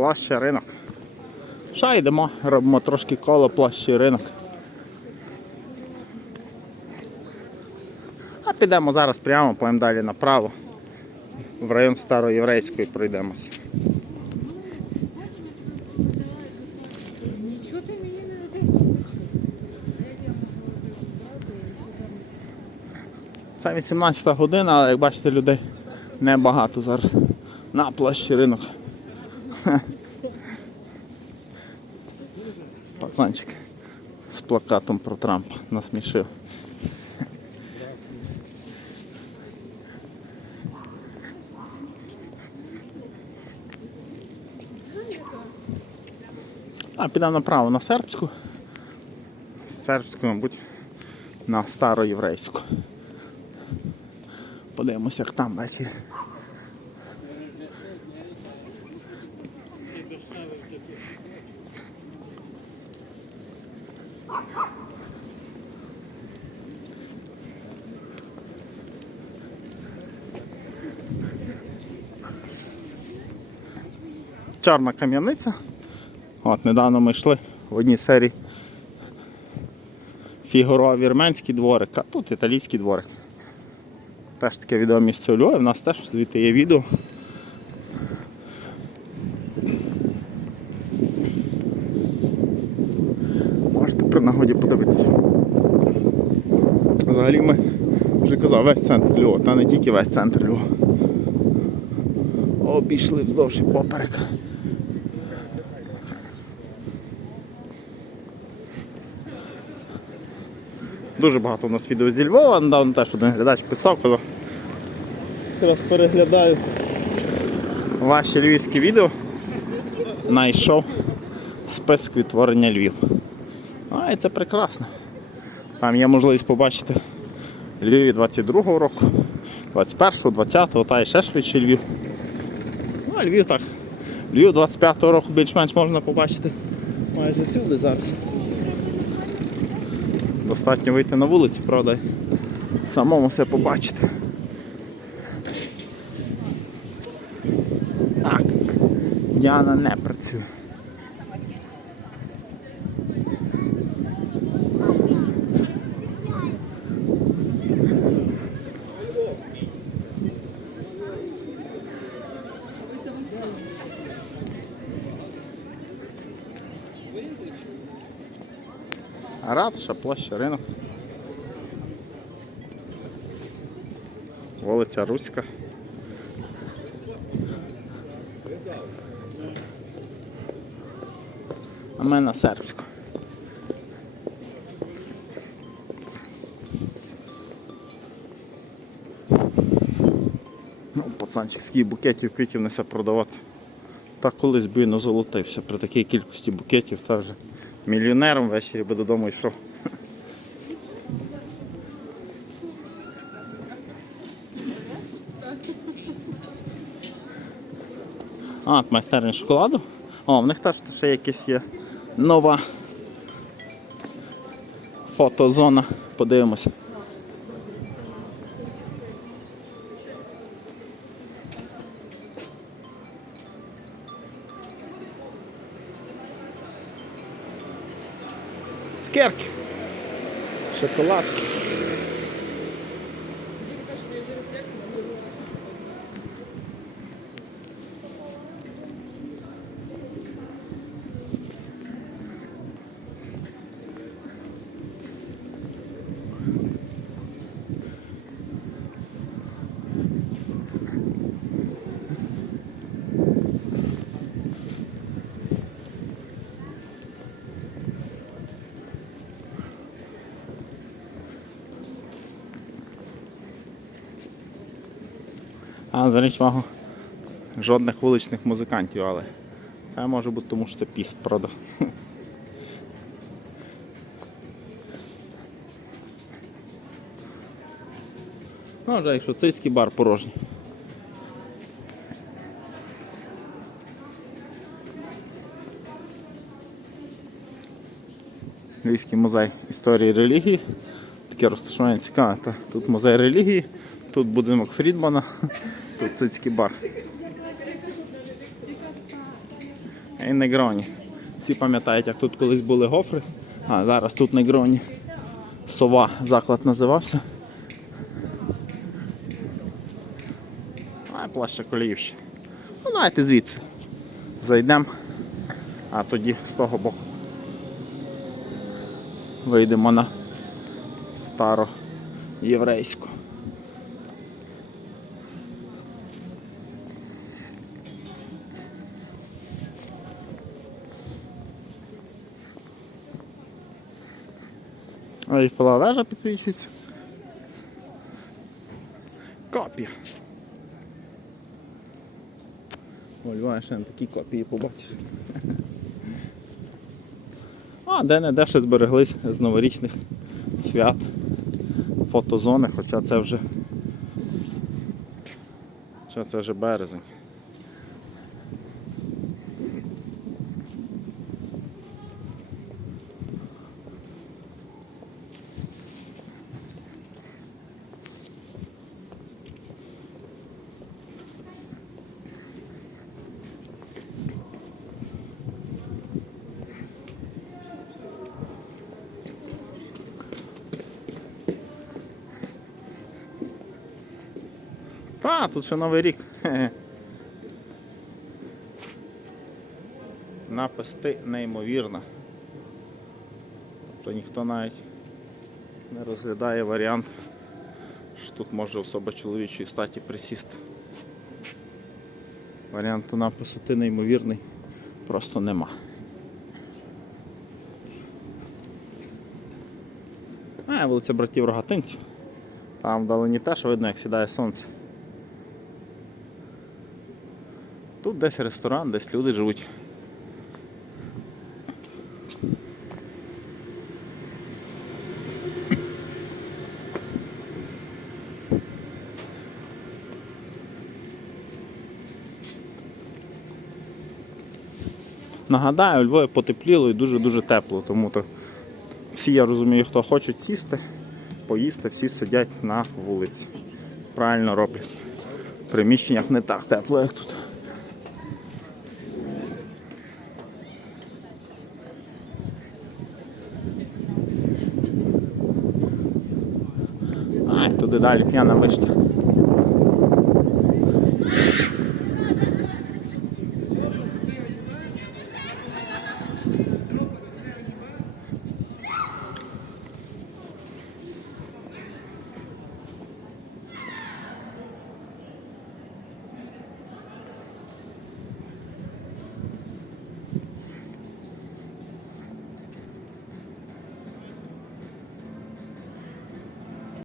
Плаща ринок. Ще йдемо, робимо трошки коло плащі ринок. А підемо зараз прямо, поїмо далі направо. В район Староєврейської пройдемося. Це 18 година, але як бачите, людей небагато зараз. На площі ринок. Пацанчик з плакатом про Трампа насмішив. А, підемо направо на сербську. Сербську, мабуть, на староєврейську. Подивимося, як там ввечері. Чорна кам'яниця. От, недавно ми йшли в одній серії Фігуро вірменський дворик, а тут італійський дворик. Теж таке відоме місце у Львові, в нас теж звідти є відео. При нагоді подивитися. Взагалі ми вже казав весь центр Львова, та не тільки весь центр Львова. Обійшли вздовж і поперек. Дуже багато у нас відео зі Львова, недавно теж один глядач писав, казав. Якраз переглядаю ваші львівські відео. Найшов список відтворення Львів. А і це прекрасно. Там є можливість побачити Львіві 22-го року, 21-го, 20-го, та і ще швидше Львів. Ну, а Львів так. Львів 25-го року більш-менш можна побачити майже всюди зараз. Достатньо вийти на вулицю, правда, самому все побачити. Так, Діана не працює. Ратша, площа ринок. Вулиця Руська. А ми на сербську. Ну, пацанчик скільки букетів квітів несе продавати. Так колись би він озолотився при такій кількості букетів, та вже мільйонером ввечері би додому йшов. А, майстерня шоколаду. О, в них теж ще якась є нова фотозона. Подивимося. Цукерки. Шоколадки. А, зверніть увагу, жодних вуличних музикантів, але це може бути тому, що це піст, правда. Ну, вже якщо цейський бар порожній. Львівський музей історії релігії. Таке розташування цікаве. Тут музей релігії, тут будинок Фрідмана, тут цицький бар. і негроні. Всі пам'ятають, як тут колись були гофри, а зараз тут негроні. Сова заклад називався. А площа Коліївщина. Ну, давайте звідси. Зайдемо, а тоді з того боку. Вийдемо на староєврейську. Ейфелева вежа підсвічується. Копія. О, Львова ще не такі копії побачиш. А, де-не-де ще збереглись з новорічних свят. Фотозони, хоча це вже. Хоча це вже березень. Та, тут ще Новий рік. Хе-хе. Напис ти неймовірна. Тобто ніхто навіть не розглядає варіант, що тут може особа чоловічої статі присісти. Варіанту напису ти неймовірний просто нема. А, вулиця братів Рогатинців. Там вдалині теж видно, як сідає сонце. Тут десь ресторан, десь люди живуть. Нагадаю, у Львові потепліло і дуже-дуже тепло, тому то всі, я розумію, хто хочуть сісти, поїсти, всі сидять на вулиці. Правильно роблять. В приміщеннях не так тепло, як тут. Туди далі п'яна вишня.